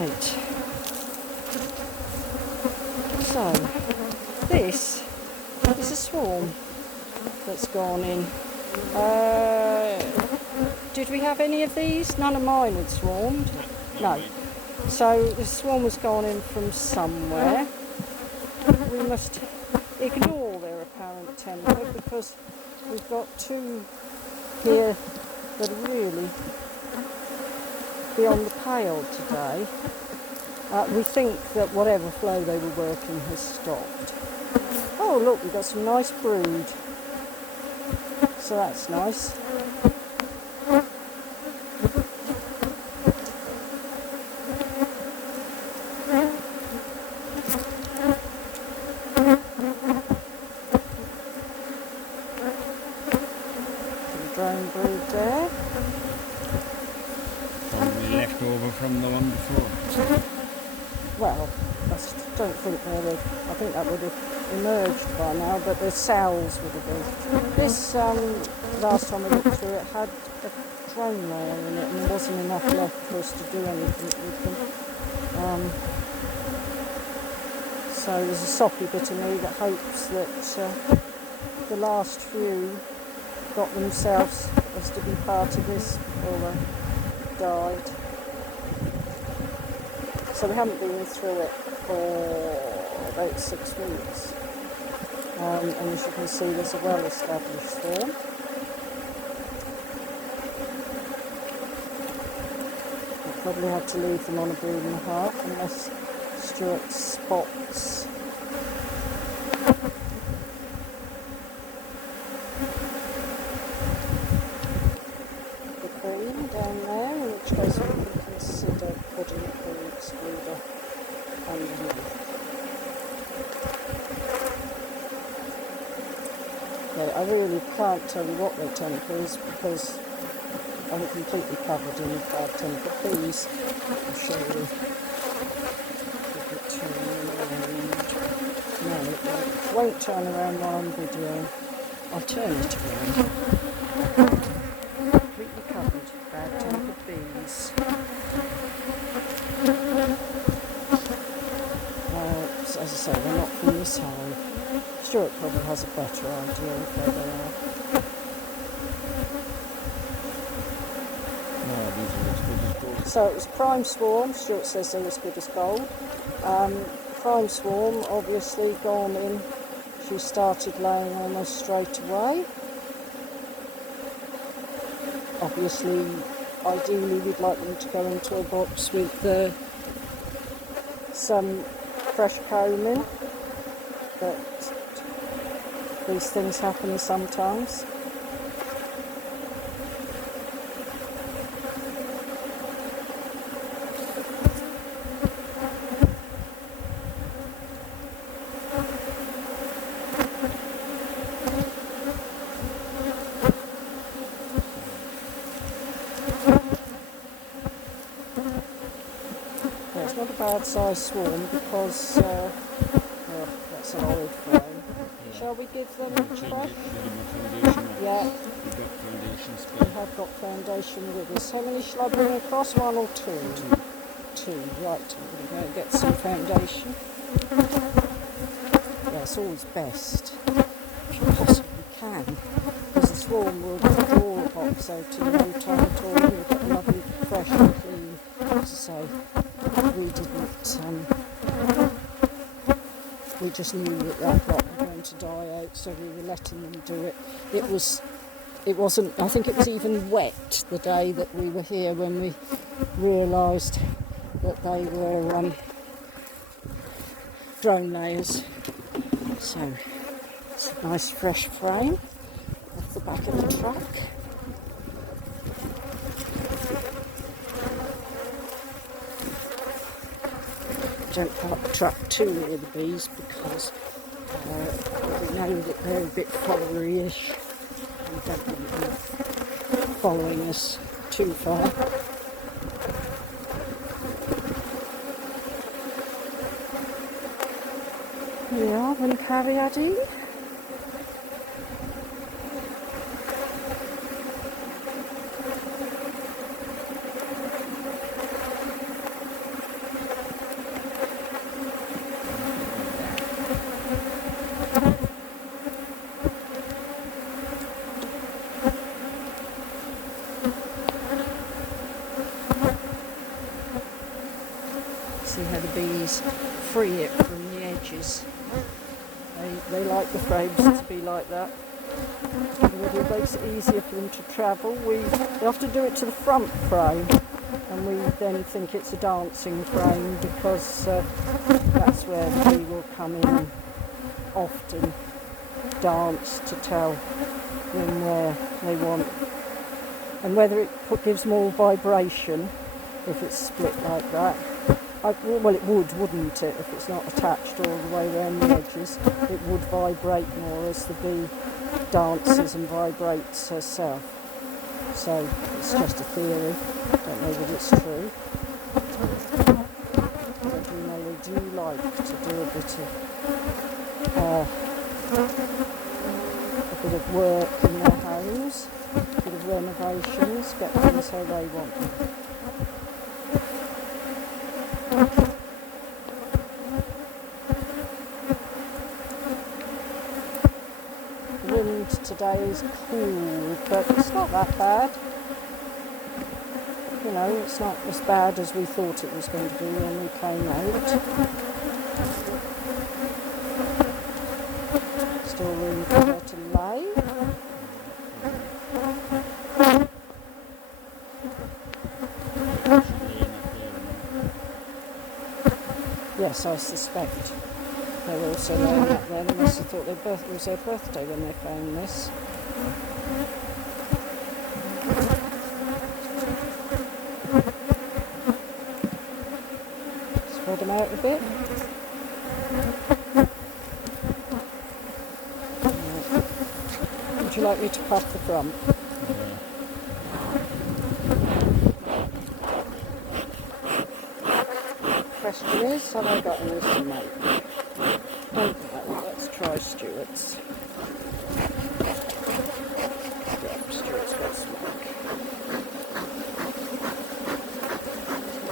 Right. So, this is a swarm that's gone in. Did we have any of these? None of mine had swarmed. No. So the swarm has gone in from somewhere. We must ignore their apparent temper because we've got two here that are really beyond the pale today. We think that whatever flow they were working has stopped. Oh look, we've got some nice brood. So that's nice. Drone brood there. Probably left over from the one before. Well, I don't think they're. I think that would have emerged by now, but the cells would have been. This last time I looked through it had a drone layer in it, and there wasn't enough left for us to do anything with them. So there's a soppy bit of me that hopes that the last few got themselves as to be part of this before they died. So we haven't been through it for about 6 weeks. And as you can see, there's a well-established swarm. We'll probably have to leave them on a brood and a half unless Stuart spots the queen down there, in which case we can consider putting the queen excluder underneath. Okay, I really can't tell you what their temper is because I'm completely covered in bad temper bees. I'll show you. If it turn around. No, it won't turn around while I'm videoing. I'll turn it around. Completely covered. Bad tempered bees. As I say, they're not from this hive. Stuart probably has a better idea of where they are. No, these are as good as gold. So it was prime swarm. Stuart says they're as good as gold. Prime swarm obviously gone in. She started laying almost straight away. Obviously, ideally we'd like them to go into a box with some fresh comb in, but these things happen sometimes. Yeah, it's not a bad sized swarm because that's an old frame. Yeah. Shall we give them Change fresh? it, give them a foundation. Yeah, You've got foundation we spare. have got foundation with us. How many shall I bring across? One or two? Two, right. We're going to get some foundation. Yeah, it's always best if you possibly can, because the swarm will draw a box out in no time at all. You'll get lovely, fresh and clean. As I say, we just knew that lot were going to die out, so we were letting them do it. It wasn't, I think it was even wet the day that we were here when we realised that they were drone layers. So it's a nice fresh frame off the back of the truck. Don't park the truck too near the bees because we know that they're a bit followery-ish. We don't want them following us too far. Here we are, in Cariadine. see how the bees free it from the edges. They like the frames to be like that. It makes it easier for them to travel. They often do it to the front frame, and we then think it's a dancing frame because that's where the bee will come in and often dance to tell them where they want, and whether it gives more vibration if it's split like that. Well, it would, wouldn't it, if it's not attached all the way around the edges? It would vibrate more as the bee dances and vibrates herself. So it's just a theory. Don't know that it's true. But I do know they do like to do a bit of work in their homes, a bit of renovations, get things how they want them. The wind today is cool, but it's not that bad. You know, it's not as bad as we thought it was going to be when we came out. Still room for her to lay. Yes, I suspect they're also laying up there. They must have thought it was their birthday when they found this. Spread them out a bit. Would you like me to puff the front? Question is, have I got any smoke? Don't know. Let's try Stuart's. Yeah, Stuart's got smoke.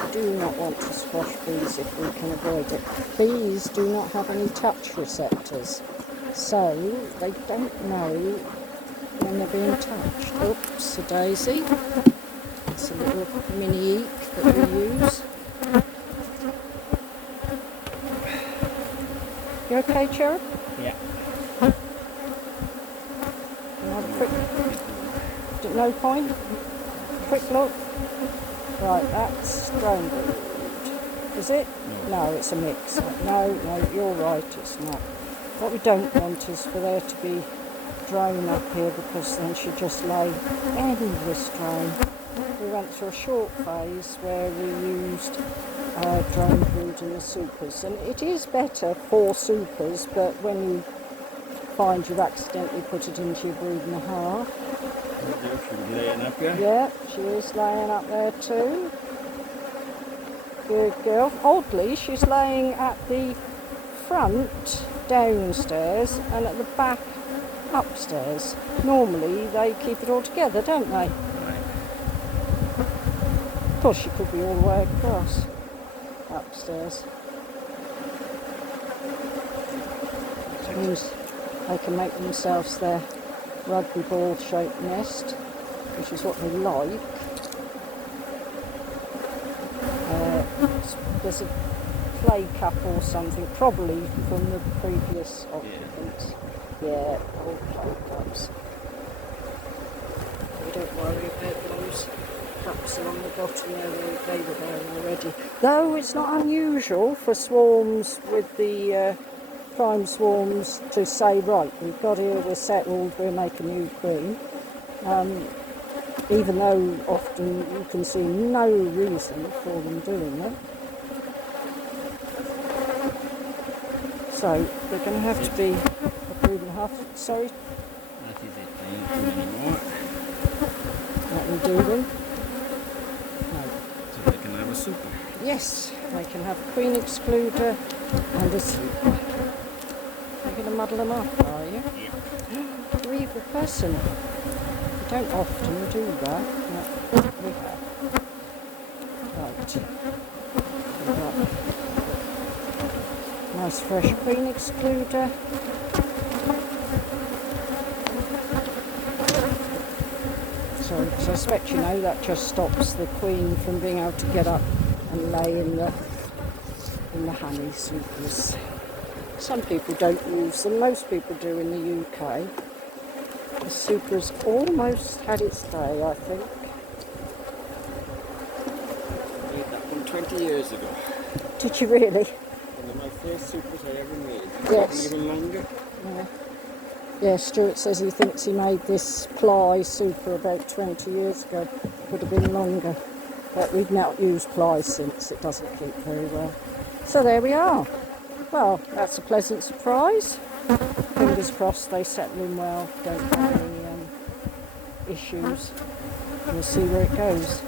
We do not want to squash bees if we can avoid it. Bees do not have any touch receptors, so they don't know when they're being touched. Oops, a daisy. It's a little mini eek that we use. You okay, Cherub? Yeah. No point? Quick look. Right, that's drone brood. Is it? No, it's a mix. No, you're right, it's not. What we don't want is for there to be drone up here, because then she'd just lay endless drone. We went through a short phase where we used drone brood in the supers, and it is better for supers, but when you find you've accidentally put it into your brood and a half. She's laying up here. Yeah, she is laying up there too. Good girl. Oddly, she's laying at the front downstairs and at the back upstairs. Normally they keep it all together, don't they? Right. Of course, she could be all the way across upstairs. Which means they can make themselves their rugby ball shaped nest, which is what they like. There's a play cup or something, probably from the previous occupants. Yeah, all play cups. We don't worry about those cups along the bottom there, they were there already. Though it's not unusual for swarms with the prime swarms to say, right, we've got here, we're settled, we'll make a new queen. Even though often you can see no reason for them doing it. So they're going to have to be a brood and a half. Sorry? That is it. What we do then? No. So they can have a super. Yes, they can have a queen excluder and a super. You're going to muddle them up, are you? Yeah. You're an evil person. You don't often do that. No, we have. Right. We've got nice fresh queen excluder. Sorry, because I suspect you know that just stops the queen from being able to get up and lay in the in the honey supers. Some people don't use them, most people do in the UK. The super's almost had its day, I think. I made that one 20 years ago. Did you really? One of my first supers I ever made. Yes. Even longer. Yeah, Stuart says he thinks he made this ply super about 20 years ago. Could have been longer. But we've not used ply since. It doesn't keep very well. So there we are. Well, that's a pleasant surprise. Fingers crossed they settle in well, don't have any issues. We'll see where it goes.